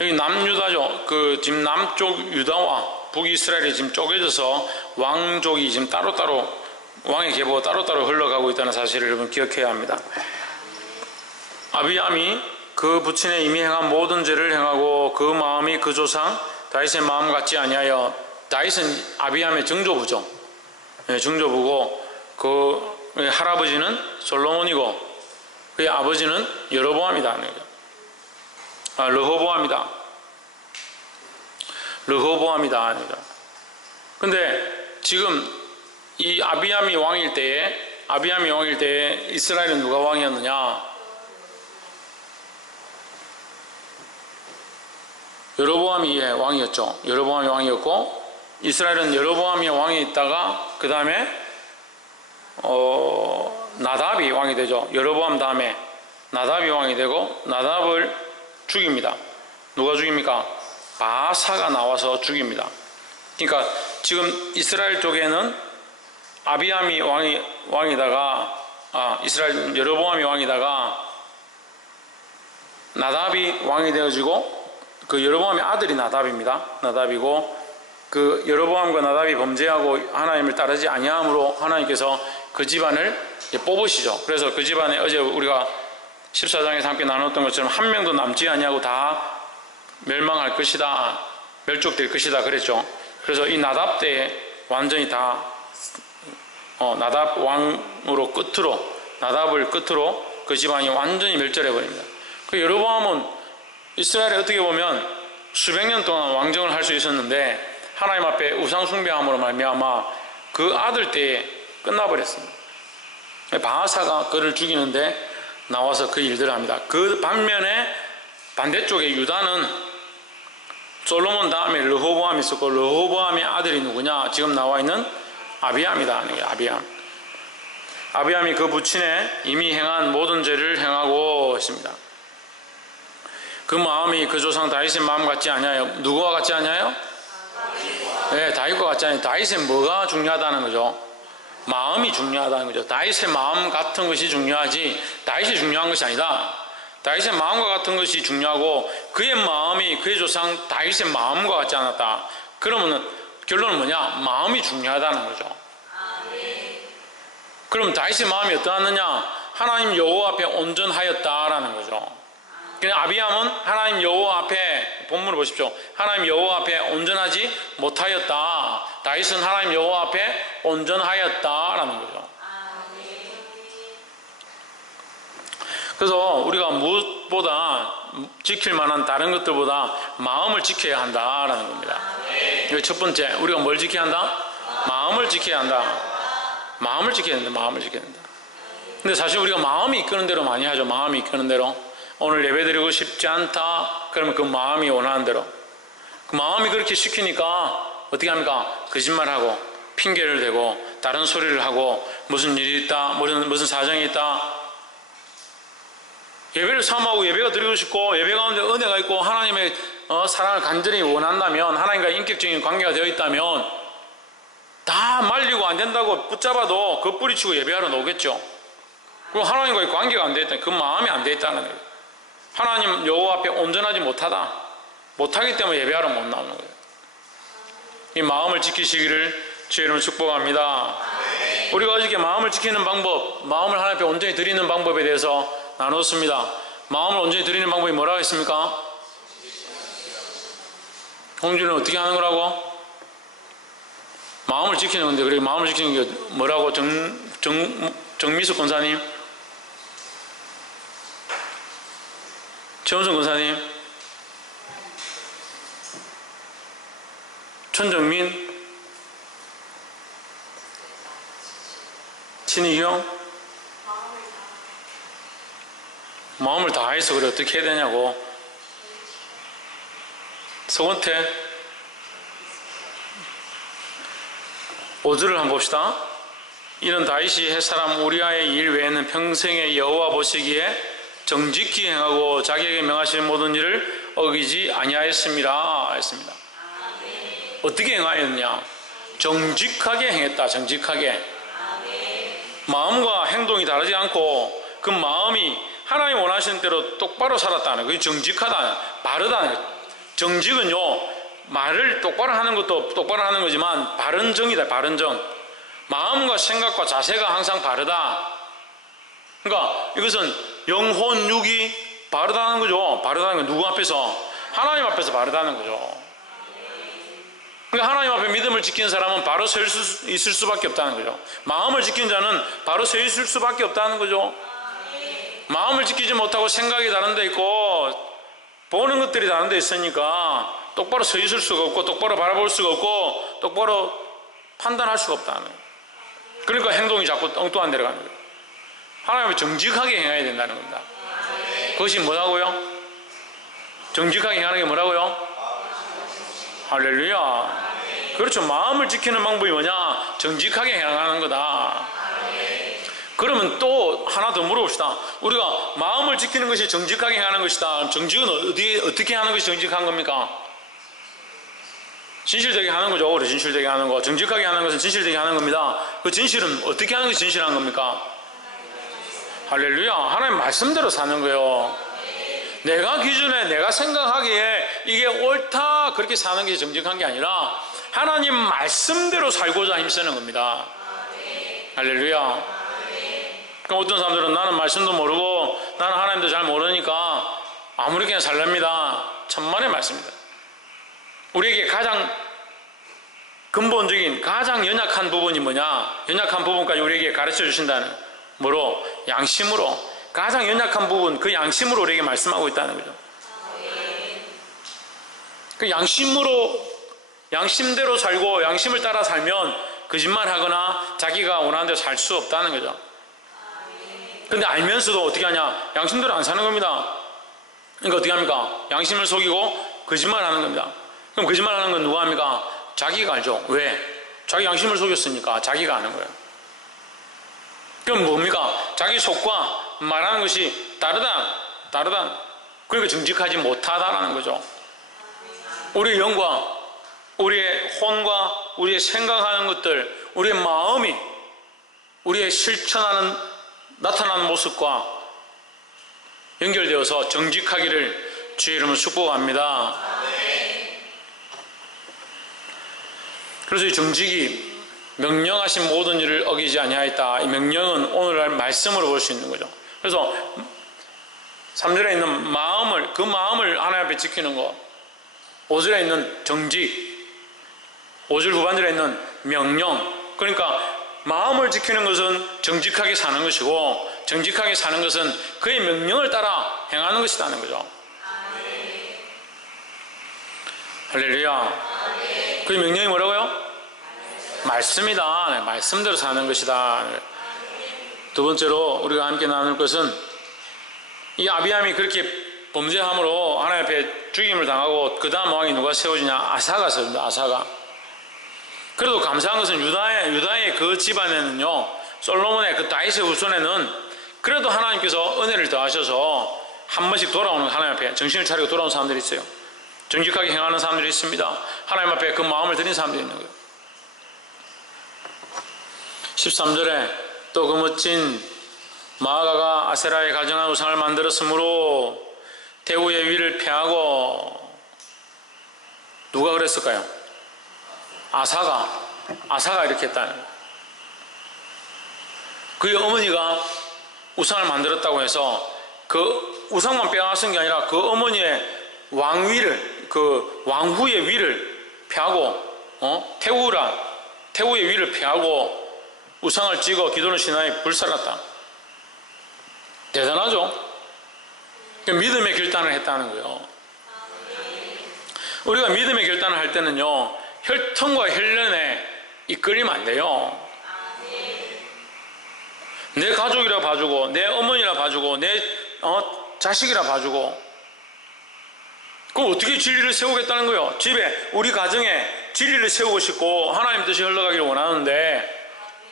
여기 남유다죠. 지금 남쪽 유다와 북이스라엘이 지금 쪼개져서 왕족이 지금 따로따로, 왕의 계보가 따로따로 흘러가고 있다는 사실을 여러분 기억해야 합니다. 아비암이 그 부친의 이미 행한 모든 죄를 행하고 그 마음이 그 조상 다윗의 마음 같지 아니하여, 다윗은 아비암의 증조부죠. 증조부고 그 할아버지는 솔로몬이고 그의 아버지는 여로보암이다. 르호보암이다. 근데 지금 이 아비암이 왕일 때에 이스라엘은 누가 왕이었느냐? 여로보암이 왕이었죠. 여로보암이 왕이었고, 이스라엘은 여로보암이 왕이 있다가 그 다음에 나답이 왕이 되죠. 여로보암 다음에 나답이 왕이 되고, 나답을 죽입니다. 누가 죽입니까? 바사가 나와서 죽입니다. 그러니까 지금 이스라엘 쪽에는 아비암이 왕이다가 이스라엘 여로보암이 왕이다가 나답이 왕이 되어지고, 그 여로보암의 아들이 나답입니다. 나답이고, 그 여로보암과 나답이 범죄하고 하나님을 따르지 아니함으로 하나님께서 그 집안을 뽑으시죠. 그래서 그 집안에 어제 우리가 14장에서 함께 나눴던 것처럼 한 명도 남지 아니하고 다 멸망할 것이다, 멸족될 것이다 그랬죠. 그래서 이 나답 때에 완전히 다 나답 왕으로 나답을 끝으로 그 집안이 완전히 멸절해 버립니다. 그 여로보암은 이스라엘에 어떻게 보면 수백 년 동안 왕정을 할 수 있었는데 하나님 앞에 우상 숭배함으로 말미암아 그 아들 때에 끝나버렸습니다. 바하사가 그를 죽이는데 나와서 그 일들을 합니다. 그 반면에 반대쪽에 유다는 솔로몬 다음에 르호보암이 있었고, 르호보암의 아들이 누구냐? 지금 나와 있는 아비암이다. 아비암이 그 부친의 이미 행한 모든 죄를 행하고 있습니다. 그 마음이 그 조상 다윗의 마음 같지 아니하여. 누구와 같지 아니하여? 네, 다윗과 같지 아니하여. 다윗의 뭐가 중요하다는 거죠? 마음이 중요하다는 거죠. 다윗의 마음 같은 것이 중요하지 다윗이 중요한 것이 아니다. 다윗의 마음과 같은 것이 중요하고 그의 마음이 그의 조상 다윗의 마음과 같지 않았다. 그러면 결론은 뭐냐? 마음이 중요하다는 거죠. 그럼 다윗의 마음이 어떠하느냐? 하나님 여호와 앞에 온전하였다라는 거죠. 그냥 아비암은 하나님 여호와 앞에, 본문을 보십시오. 하나님 여호와 앞에 온전하지 못하였다. 다윗은 하나님 여호와 앞에 온전하였다라는 거죠. 그래서 우리가 무엇보다 지킬 만한 다른 것들보다 마음을 지켜야 한다라는 겁니다. 이게 첫 번째, 우리가 뭘 지켜야 한다? 마음을 지켜야 한다. 마음을 지켜야 된다. 마음을 지켜야 된다. 근데 사실 우리가 마음이 이끄는 대로 많이 하죠. 마음이 이끄는 대로. 오늘 예배드리고 싶지 않다. 그러면 그 마음이 원하는 대로. 그 마음이 그렇게 시키니까 어떻게 합니까? 거짓말하고 핑계를 대고 다른 소리를 하고 무슨 일이 있다, 무슨 사정이 있다. 예배를 사모하고 예배가 드리고 싶고 예배 가운데 은혜가 있고 하나님의 사랑을 간절히 원한다면, 하나님과 인격적인 관계가 되어 있다면 다 말리고 안 된다고 붙잡아도 그 뿌리치고 예배하러 나오겠죠. 그럼 하나님과의 관계가 안 되어 있다. 그 마음이 안 되어 있다는 거예요. 하나님 여호와 앞에 온전하지 못하기 때문에 예배하러 못 나오는 거예요. 이 마음을 지키시기를 주의 이름으로 축복합니다. 우리가 어저께 마음을 지키는 방법, 마음을 하나님 앞에 온전히 드리는 방법에 대해서 나눴습니다. 마음을 온전히 드리는 방법이 뭐라고 했습니까? 홍준은 어떻게 하는 거라고? 마음을 지키는 건데, 그래 마음을 지키는 게 뭐라고? 정미숙 권사님, 최원성 권사님, 천정민, 친희경, 마음을 다해서 그래 어떻게 해야 되냐고. 서건태, 5절을 한번 봅시다. 이는 다윗이 햇사람 우리아의 일 외에는 평생에 여호와 보시기에 정직히 행하고 자기에게 명하시는 모든 일을 어기지 아니하였습니다 했습니다. 어떻게 행하였느냐? 정직하게 행했다. 정직하게. 마음과 행동이 다르지 않고 그 마음이 하나님 원하시는 대로 똑바로 살았다는, 그게 정직하다는, 바르다는 거예요. 정직은요, 말을 똑바로 하는 것도 똑바로 하는 거지만 바른 정이다. 바른 정. 마음과 생각과 자세가 항상 바르다. 그러니까 이것은 영혼 육이 바르다는 거죠. 바르다는 건 누구 앞에서? 하나님 앞에서 바르다는 거죠. 그러니까 하나님 앞에 믿음을 지키는 사람은 바로 서 있을 수밖에 없다는 거죠. 마음을 지키는 자는 바로 서 있을 수밖에 없다는 거죠. 마음을 지키지 못하고 생각이 다른 데 있고 보는 것들이 다른 데 있으니까 똑바로 서 있을 수가 없고 똑바로 바라볼 수가 없고 똑바로 판단할 수가 없다는 거예요. 그러니까 행동이 자꾸 엉뚱한 데로 가는 거예요. 하나님은 정직하게 행해야 된다는 겁니다. 그것이 뭐라고요? 정직하게 행하는 게 뭐라고요? 할렐루야. 그렇죠. 마음을 지키는 방법이 뭐냐? 정직하게 행하는 거다. 그러면 또 하나 더 물어봅시다. 우리가 마음을 지키는 것이 정직하게 행하는 것이다. 정직은 어떻게 하는 것이 정직한 겁니까? 진실되게 하는 거죠. 그래, 진실되게 하는 거. 정직하게 하는 것은 진실되게 하는 겁니다. 그 진실은 어떻게 하는 것이 진실한 겁니까? 할렐루야. 하나님 말씀대로 사는 거예요. 내가 기준에 내가 생각하기에 이게 옳다 그렇게 사는 게 정직한 게 아니라 하나님 말씀대로 살고자 힘쓰는 겁니다. 할렐루야. 그러니까 어떤 사람들은 나는 말씀도 모르고 나는 하나님도 잘 모르니까 아무렇게나 살랍니다. 천만의 말씀입니다. 우리에게 가장 근본적인 가장 연약한 부분이 뭐냐? 연약한 부분까지 우리에게 가르쳐 주신다는 뭐로? 양심으로. 가장 연약한 부분, 그 양심으로 우리에게 말씀하고 있다는 거죠. 그 양심대로 살고 양심을 따라 살면 거짓말하거나 자기가 원하는 대로 살 수 없다는 거죠. 근데 알면서도 어떻게 하냐? 양심대로 안 사는 겁니다. 그러니까 어떻게 합니까? 양심을 속이고 거짓말하는 겁니다. 그럼 거짓말하는 건 누가 합니까? 자기가 알죠. 왜? 자기 양심을 속였으니까 자기가 아는 거예요. 그럼 뭡니까? 자기 속과 말하는 것이 다르다. 그러니까 정직하지 못하다라는 거죠. 우리의 영과 우리의 혼과 우리의 생각하는 것들, 우리의 마음이 우리의 실천하는 나타나는 모습과 연결되어서 정직하기를 주의 이름으로 축복합니다. 그래서 이 정직이 명령하신 모든 일을 어기지 아니하였다. 이 명령은 오늘날 말씀으로 볼 수 있는 거죠. 그래서 3절에 있는 마음을, 그 마음을 하나님 앞에 지키는 것, 5절에 있는 정직, 5절 후반절에 있는 명령. 그러니까 마음을 지키는 것은 정직하게 사는 것이고 정직하게 사는 것은 그의 명령을 따라 행하는 것이라는 거죠. 할렐루야. 그의 명령이 뭐라고요? 말씀이다. 네, 말씀대로 사는 것이다. 두 번째로 우리가 함께 나눌 것은 이 아비함이 그렇게 범죄함으로 하나님 앞에 죽임을 당하고 그 다음 왕이 누가 세워지냐? 아사가 세워집니다. 아사가. 그래도 감사한 것은 유다의 그 집안에는요, 솔로몬의 그 다윗의 후손에는 그래도 하나님께서 은혜를 더하셔서 한 번씩 돌아오는, 하나님 앞에 정신을 차리고 돌아오는 사람들이 있어요. 정직하게 행하는 사람들이 있습니다. 하나님 앞에 그 마음을 드린 사람들이 있는 거예요. 13절에 또 그 멋진 마아가가 아세라의 가정한 우상을 만들었으므로 대우의 위를 패하고, 누가 그랬을까요? 아사가 이렇게 했다는 거예요. 그의 어머니가 우상을 만들었다고 해서 그 우상만 빼앗은 게 아니라 그 어머니의 왕위를, 그 왕후의 위를 패하고, 태우의 위를 패하고 우상을 찍어 기도는 신하에 불살랐다. 대단하죠? 믿음의 결단을 했다는 거예요. 우리가 믿음의 결단을 할 때는요, 혈통과 혈연에 이끌리면 안 돼요. 내 가족이라 봐주고 내 어머니라 봐주고 내 자식이라 봐주고, 그럼 어떻게 진리를 세우겠다는 거예요? 집에 우리 가정에 진리를 세우고 싶고 하나님 뜻이 흘러가기를 원하는데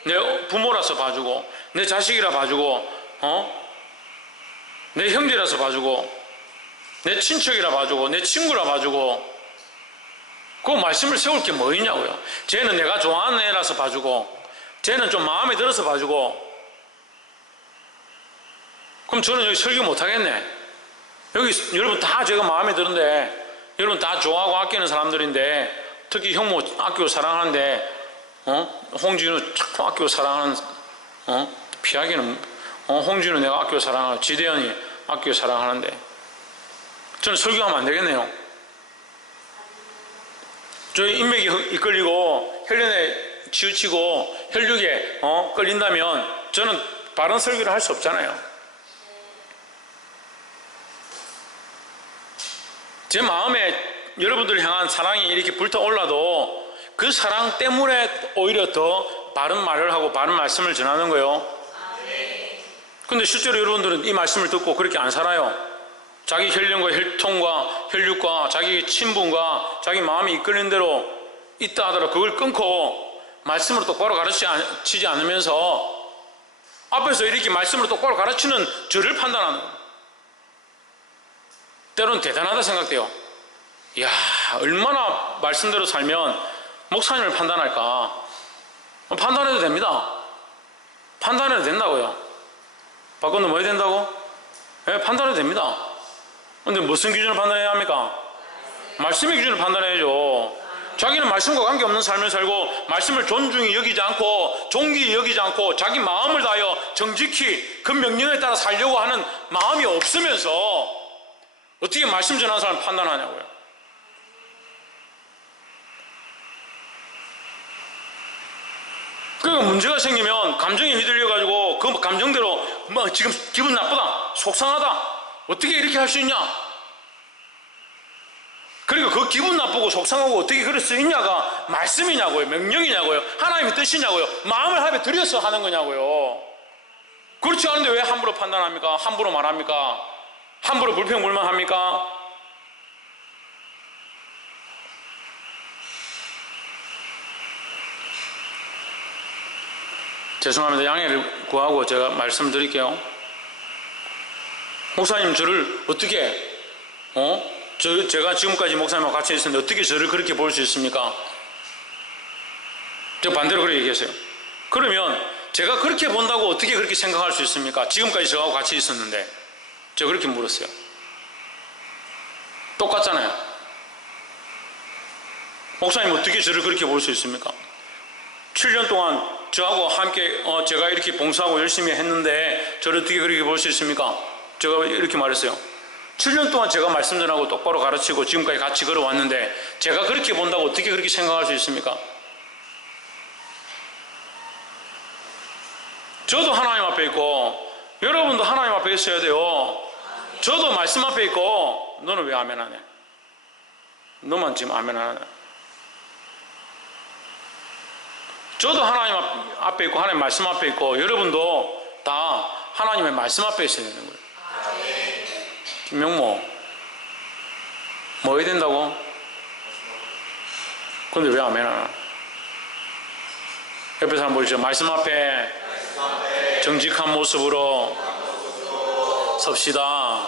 내 부모라서 봐주고 내 자식이라 봐주고 내 형제라서 봐주고 내 친척이라 봐주고 내 친구라 봐주고, 그 말씀을 세울 게 뭐 있냐고요. 쟤는 내가 좋아하는 애라서 봐주고 쟤는 좀 마음에 들어서 봐주고, 그럼 저는 여기 설교 못하겠네. 여기 여러분 다 제가 마음에 드는데 여러분 다 좋아하고 아끼는 사람들인데 특히 형모 아끼고 사랑하는데 홍진우 참 아끼고 사랑하는 피하기는 홍진우 내가 아끼고 사랑하고 지대현이 아끼고 사랑하는데 저는 설교하면 안 되겠네요. 저희 인맥이 이끌리고 혈련에 치우치고 혈육에 끌린다면 저는 바른 설교를 할 수 없잖아요. 제 마음에 여러분들을 향한 사랑이 이렇게 불타올라도 그 사랑 때문에 오히려 더 바른 말을 하고 바른 말씀을 전하는 거예요. 근데 실제로 여러분들은 이 말씀을 듣고 그렇게 안 살아요. 자기 혈련과 혈통과 혈육과 자기 친분과 자기 마음이 이끌린 대로 있다 하더라도 그걸 끊고 말씀으로 똑바로 가르치지 않으면서 앞에서 이렇게 말씀으로 똑바로 가르치는 저를 판단하는 거예요. 때로는 대단하다 생각돼요. 이야, 얼마나 말씀대로 살면 목사님을 판단할까? 판단해도 됩니다. 판단해도 된다고요. 바꿔도 뭐 해야 된다고? 네, 판단해도 됩니다. 근데 무슨 기준으로 판단해야 합니까? 말씀의 기준으로 판단해야죠. 자기는 말씀과 관계없는 삶을 살고 말씀을 존중히 여기지 않고 존귀히 여기지 않고 자기 마음을 다하여 정직히 그 명령에 따라 살려고 하는 마음이 없으면서 어떻게 말씀 전하는 사람을 판단하냐고요. 그러니까 문제가 생기면 감정에 휘둘려가지고 그 감정대로 지금 기분 나쁘다, 속상하다, 어떻게 이렇게 할 수 있냐? 그리고 그 기분 나쁘고 속상하고 어떻게 그럴 수 있냐가 말씀이냐고요, 명령이냐고요, 하나님의 뜻이냐고요, 마음을 합에 들여서 하는 거냐고요. 그렇지 않은데 왜 함부로 판단합니까? 함부로 말합니까? 함부로 불평불만합니까? 죄송합니다. 양해를 구하고 제가 말씀드릴게요. 목사님 저를 어떻게 제가 지금까지 목사님하고 같이 있었는데 어떻게 저를 그렇게 볼 수 있습니까? 저 반대로 그렇게 얘기했어요. 그러면 제가 그렇게 본다고 어떻게 그렇게 생각할 수 있습니까? 지금까지 저하고 같이 있었는데 제가 그렇게 물었어요. 똑같잖아요. 목사님 어떻게 저를 그렇게 볼 수 있습니까? 7년 동안 저하고 함께 제가 이렇게 봉사하고 열심히 했는데 저를 어떻게 그렇게 볼 수 있습니까? 제가 이렇게 말했어요. 7년 동안 제가 말씀 전하고 똑바로 가르치고 지금까지 같이 걸어왔는데 제가 그렇게 본다고 어떻게 그렇게 생각할 수 있습니까? 저도 하나님 앞에 있고 여러분도 하나님 앞에 있어야 돼요. 저도 말씀 앞에 있고 너는 왜 아멘 안 해? 너만 지금 아멘 안 하냐? 저도 하나님 앞에 있고 하나님 말씀 앞에 있고 여러분도 다 하나님의 말씀 앞에 있어야 되는 거예요. 김명모 뭐 해야 된다고? 근데 왜 아멘 안 하나? 옆에 사람 보시죠. 말씀 앞에 정직한 모습으로 섭시다.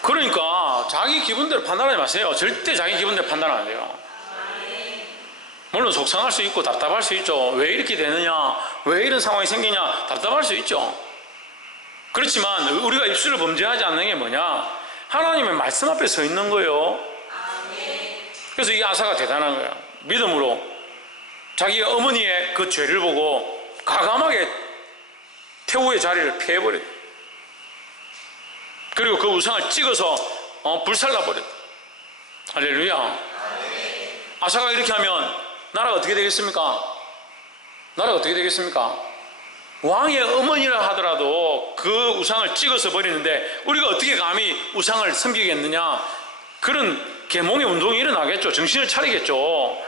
그러니까 자기 기분대로 판단하지 마세요. 절대 자기 기분대로 판단 안 돼요. 물론 속상할 수 있고 답답할 수 있죠. 왜 이렇게 되느냐, 왜 이런 상황이 생기냐, 답답할 수 있죠. 그렇지만 우리가 입술을 범죄하지 않는 게 뭐냐? 하나님의 말씀 앞에 서 있는 거예요. 그래서 이 아사가 대단한 거야. 믿음으로 자기 어머니의 그 죄를 보고 과감하게 태우의 자리를 피해버렸다. 그리고 그 우상을 찍어서 불살라버렸다. 할렐루야. 아사가 이렇게 하면 나라가 어떻게 되겠습니까? 나라가 어떻게 되겠습니까? 왕의 어머니라 하더라도 그 우상을 찍어서 버리는데 우리가 어떻게 감히 우상을 섬기겠느냐? 그런 계몽의 운동이 일어나겠죠. 정신을 차리겠죠.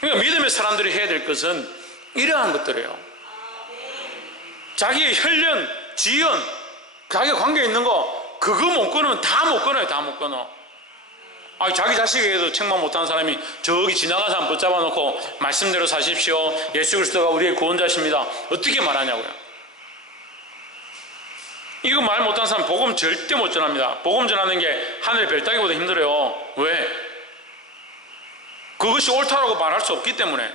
그러니까 믿음의 사람들이 해야 될 것은 이러한 것들이에요. 자기의 혈련, 지연, 자기가 관계 있는 거 그거 못 끊으면 다 못 끊어요. 다 못 끊어. 자기 자식에게도 책망 못하는 사람이 저기 지나간 사람 붙잡아 놓고 말씀대로 사십시오. 예수 그리스도가 우리의 구원자십니다. 어떻게 말하냐고요. 이거 말 못하는 사람 복음 절대 못 전합니다. 복음 전하는 게 하늘의 별 따기보다 힘들어요. 왜? 그것이 옳다라고 말할 수 없기 때문에.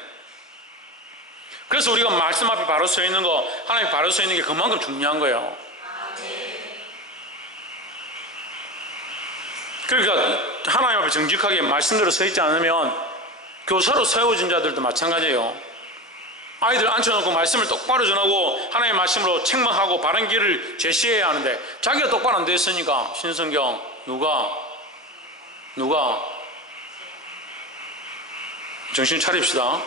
그래서 우리가 말씀 앞에 바로 서 있는 거, 하나님 바로 서 있는 게 그만큼 중요한 거예요. 그러니까 하나님 앞에 정직하게 말씀대로 서 있지 않으면 교사로 세워진 자들도 마찬가지예요. 아이들 앉혀놓고 말씀을 똑바로 전하고 하나님의 말씀으로 책망하고 바른 길을 제시해야 하는데 자기가 똑바로 안 됐으니까 신성경 누가 정신 차립시다.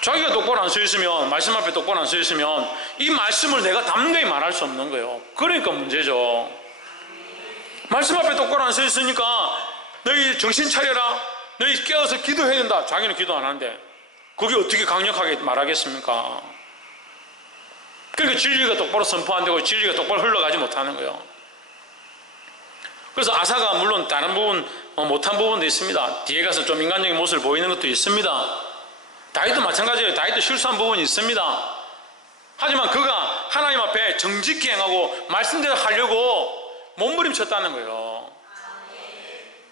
자기가 똑바로 안 서 있으면, 말씀 앞에 똑바로 안 서 있으면 이 말씀을 내가 담대히 말할 수 없는 거예요. 그러니까 문제죠. 말씀 앞에 똑바로 안 서 있으니까 너희 정신 차려라, 너희 깨어서 기도해야 된다. 자기는 기도 안 하는데 그게 어떻게 강력하게 말하겠습니까? 그러니까 진리가 똑바로 선포 안 되고 진리가 똑바로 흘러가지 못하는 거예요. 그래서 아사가 물론 다른 부분 못한 부분도 있습니다. 뒤에 가서 좀 인간적인 모습을 보이는 것도 있습니다. 다윗도 마찬가지예요. 다윗도 실수한 부분이 있습니다. 하지만 그가 하나님 앞에 정직히 행하고 말씀대로 하려고 몸부림쳤다는 거예요.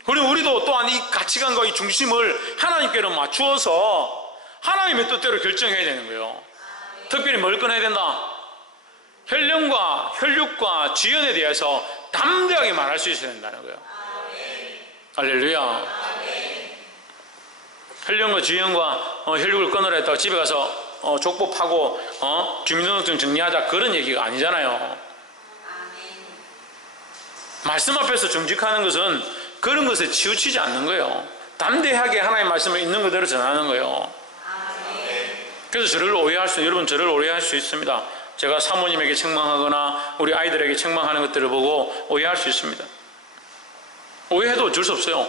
그리고 우리도 또한 이 가치관과 이 중심을 하나님께로 맞추어서 하나님의 뜻대로 결정해야 되는 거예요. 특별히 뭘 꺼내야 된다? 혈령과 혈육과 지연에 대해서 담대하게 말할 수 있어야 된다는 거예요. 할렐루야. 혈령과 지연과 혈육을 끊으라 했다고 집에 가서 족보하고 주민등록증 정리하자 그런 얘기가 아니잖아요. 말씀 앞에서 정직하는 것은 그런 것에 치우치지 않는 거예요. 담대하게 하나님의 말씀을 있는 그대로 전하는 거예요. 그래서 저를 오해할 수, 여러분 저를 오해할 수 있습니다. 제가 사모님에게 책망하거나 우리 아이들에게 책망하는 것들을 보고 오해할 수 있습니다. 오해해도 어쩔 수 없어요.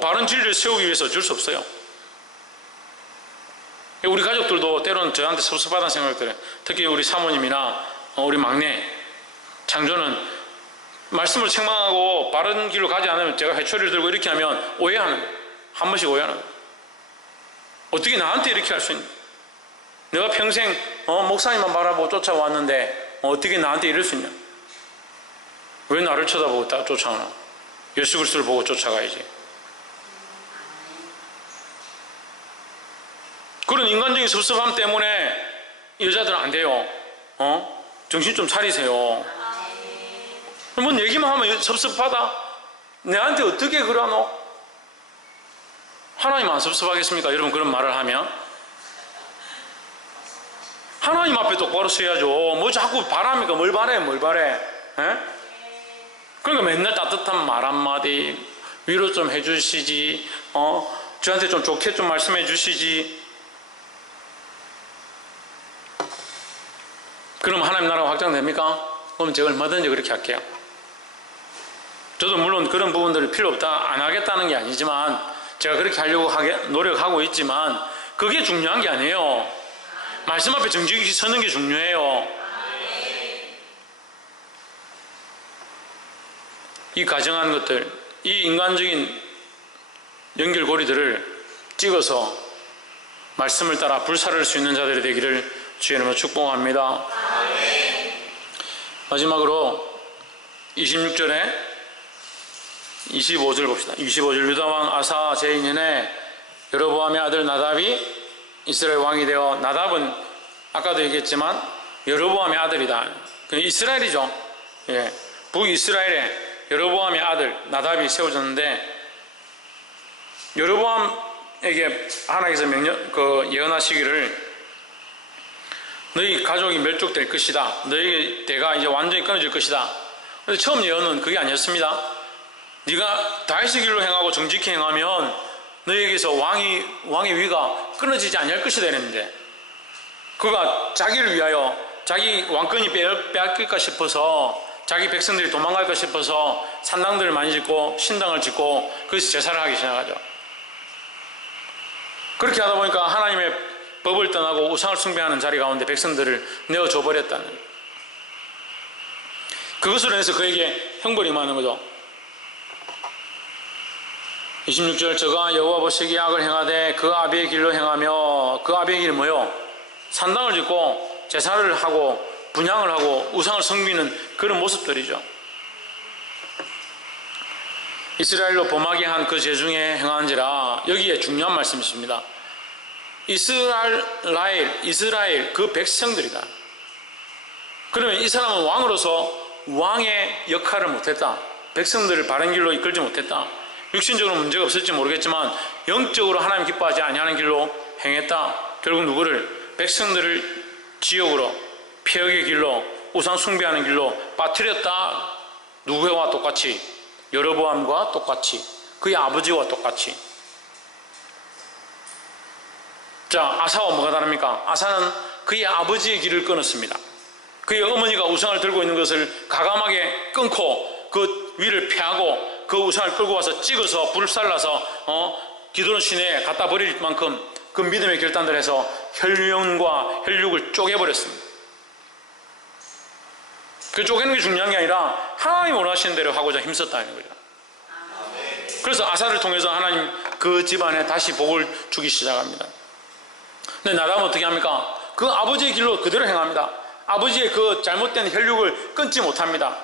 바른 진리를 세우기 위해서 어쩔 수 없어요. 우리 가족들도 때로는 저한테 섭섭하다는 생각을 들어요. 특히 우리 사모님이나 우리 막내 장조는 말씀을 책망하고 바른 길로 가지 않으면 제가 회초리를 들고 이렇게 하면 오해하는 거예요. 한 번씩 오해하는 거예요. 어떻게 나한테 이렇게 할 수 있냐? 내가 평생 목사님만 바라보고 쫓아왔는데 어떻게 나한테 이럴 수 있냐? 왜 나를 쳐다보고 쫓아오나? 예수 그리스도를 보고 쫓아가야지. 그런 인간적인 섭섭함 때문에 여자들은 안 돼요. 정신 좀 차리세요. 뭔 얘기만 하면 섭섭하다? 내한테 어떻게 그러노? 하나님 안 섭섭하겠습니까? 여러분 그런 말을 하면 하나님 앞에 똑바로 서야죠. 뭐 자꾸 바랍니까? 뭘 바래? 뭘 바래? 에? 그러니까 맨날 따뜻한 말 한마디 위로 좀 해주시지, 저한테 좀 좋게 좀 말씀해 주시지. 그럼 하나님 나라가 확장됩니까? 그럼 제가 얼마든지 그렇게 할게요. 저도 물론 그런 부분들이 필요 없다, 안 하겠다는 게 아니지만 제가 그렇게 하려고 노력하고 있지만 그게 중요한 게 아니에요. 말씀 앞에 정직히 서는 게 중요해요. 이 가정한 것들, 이 인간적인 연결고리들을 찍어서 말씀을 따라 불사를 수 있는 자들이 되기를 주의 이름으로 축복합니다. 마지막으로 26절에 25절 봅시다. 25절 유다왕 아사 제2년에 여로보암의 아들 나답이 이스라엘 왕이 되어, 나답은 아까도 얘기했지만 여로보암의 아들이다. 이스라엘이죠. 예. 북이스라엘에 여로보암의 아들 나답이 세워졌는데, 여로보암에게 하나님께서 예언하시기를 너희 가족이 멸족될 것이다. 너희 대가 이제 완전히 끊어질 것이다. 근데 처음 예언은 그게 아니었습니다. 네가 다윗의 길로 행하고 정직히 행하면 너희에게서 왕의 위가 끊어지지 아니할 것이다 이랬는데, 그가 자기를 위하여 자기 왕권이 빼앗길까 싶어서, 자기 백성들이 도망갈까 싶어서 산당들을 많이 짓고 신당을 짓고 거기서 제사를 하기 시작하죠. 그렇게 하다 보니까 하나님의 법을 떠나고 우상을 숭배하는 자리 가운데 백성들을 내어줘 버렸다는 거예요. 그것으로 해서 그에게 형벌이 임하는 거죠. 26절 저가 여호와 보시기에 악을 행하되 그 아비의 길로 행하며, 그 아비의 길이 뭐요? 산당을 짓고 제사를 하고 분향을 하고 우상을 섬기는 그런 모습들이죠. 이스라엘로 범하게 한 그 죄 중에 행한지라, 여기에 중요한 말씀이 있습니다. 이스라엘 그 백성들이다. 그러면 이 사람은 왕으로서 왕의 역할을 못했다. 백성들을 바른 길로 이끌지 못했다. 육신적으로 문제가 없을지 모르겠지만 영적으로 하나님 기뻐하지 아니하는 길로 행했다. 결국 누구를? 백성들을 지옥으로, 폐역의 길로, 우상 숭배하는 길로 빠뜨렸다. 누구와 똑같이? 여로보암과 똑같이, 그의 아버지와 똑같이. 자, 아사와 뭐가 다릅니까? 아사는 그의 아버지의 길을 끊었습니다. 그의 어머니가 우상을 들고 있는 것을 과감하게 끊고 그 위를 패하고 그 우상을 끌고 와서 찍어서 불살라서 기드론 시내에 갖다 버릴 만큼 그 믿음의 결단을 해서 혈육과 혈육을 쪼개버렸습니다. 그 쪼개는 게 중요한 게 아니라 하나님이 원하시는 대로 하고자 힘썼다는 거죠. 그래서 아사를 통해서 하나님 그 집안에 다시 복을 주기 시작합니다. 근데 나답은 어떻게 합니까? 그 아버지의 길로 그대로 행합니다. 아버지의 그 잘못된 혈육을 끊지 못합니다.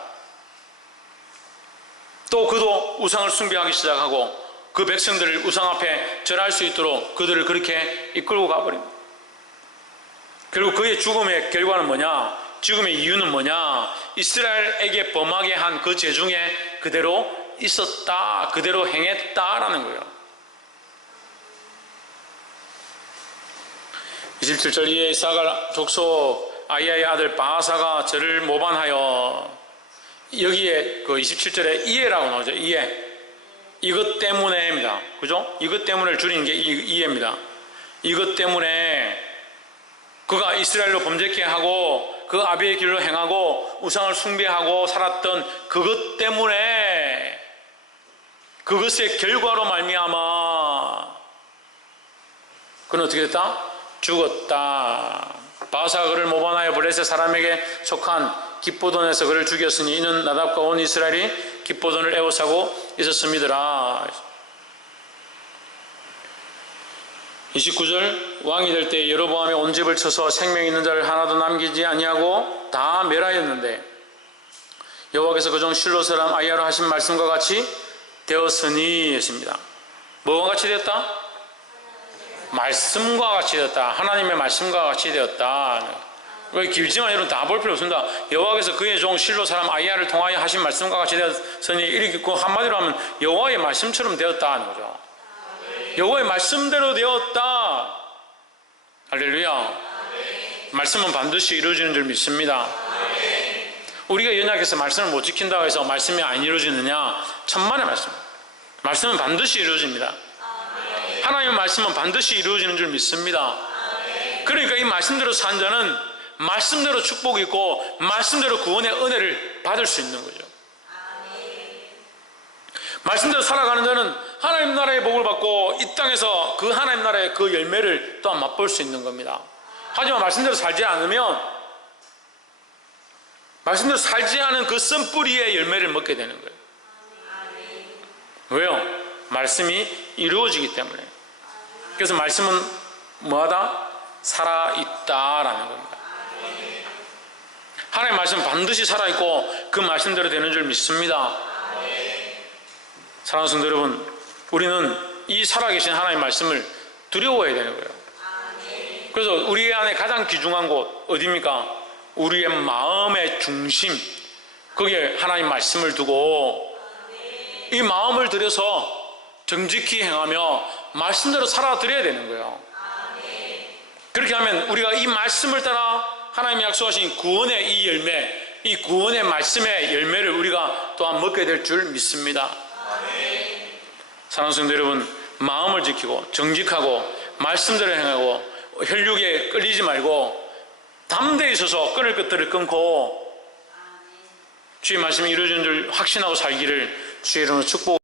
또 그도 우상을 숭배하기 시작하고 그 백성들을 우상 앞에 절할 수 있도록 그들을 그렇게 이끌고 가버립니다. 결국 그의 죽음의 결과는 뭐냐? 죽음의 이유는 뭐냐? 이스라엘에게 범하게 한 그 죄 중에 그대로 있었다, 그대로 행했다라는 거예요. 27절 이에 이사갈 족속 아이야의 아들 바아사가 저를 모반하여, 여기에 그 27절에 이해라고 나오죠. 이것 때문에입니다. 그죠? 이것 때문에 줄이는 게 이해입니다. 이것 때문에 그가 이스라엘로 범죄케 하고 그 아비의 길로 행하고 우상을 숭배하고 살았던 그것 때문에, 그것의 결과로 말미암아 그는 어떻게 됐다? 죽었다. 바아사가 그를 모반하여 블레셋 사람에게 속한 깃보돈에서 그를 죽였으니 이는 나답과 온 이스라엘이 깃보돈을 애워싸고 있었음이더라. 29절 왕이 될 때 여로보암이 온 집을 쳐서 생명 있는 자를 하나도 남기지 아니하고 다 멸하였는데 여호와께서 그중 실로 사람 아이야로 하신 말씀과 같이 되었으니 했습니다. 뭐와 같이 되었다? 말씀과 같이 되었다. 하나님의 말씀과 같이 되었다. 길지만 이런 다 볼 필요 없습니다. 여호와께서 그의 종 실로 사람 아이야를 통하여 하신 말씀과 같이 되었으니, 이렇게 그 한마디로 하면 여호와의 말씀처럼 되었다는 거죠. 여호와의 말씀대로 되었다. 할렐루야. 말씀은 반드시 이루어지는 줄 믿습니다. 우리가 연약해서 말씀을 못 지킨다고 해서 말씀이 안 이루어지느냐? 천만의 말씀. 말씀은 반드시 이루어집니다. 하나님의 말씀은 반드시 이루어지는 줄 믿습니다. 그러니까 이 말씀대로 산 자는 말씀대로 축복이 있고 말씀대로 구원의 은혜를 받을 수 있는 거죠. 말씀대로 살아가는 자는 하나님 나라의 복을 받고 이 땅에서 그 하나님 나라의 그 열매를 또한 맛볼 수 있는 겁니다. 하지만 말씀대로 살지 않으면, 말씀대로 살지 않은 그 쓴뿌리의 열매를 먹게 되는 거예요. 왜요? 말씀이 이루어지기 때문에. 그래서 말씀은 뭐하다? 살아있다라는 겁니다. 하나님의 말씀은 반드시 살아있고 그 말씀대로 되는 줄 믿습니다. 사랑하는 성도 여러분, 우리는 이 살아계신 하나님의 말씀을 두려워해야 되는 거예요. 그래서 우리 안에 가장 귀중한 곳 어디입니까? 우리의 마음의 중심, 거기에 하나님 말씀을 두고 이 마음을 들여서 정직히 행하며 말씀대로 살아드려야 되는 거예요. 그렇게 하면 우리가 이 말씀을 따라 하나님이 약속하신 구원의 이 열매, 이 구원의 말씀의 열매를 우리가 또한 먹게 될 줄 믿습니다. 사랑하는 성도 여러분, 마음을 지키고 정직하고 말씀대로 행하고 혈육에 끌리지 말고 담대히 서서 끊을 것들을 끊고 주의 말씀이 이루어지는 줄 확신하고 살기를 주의 이름으로 축복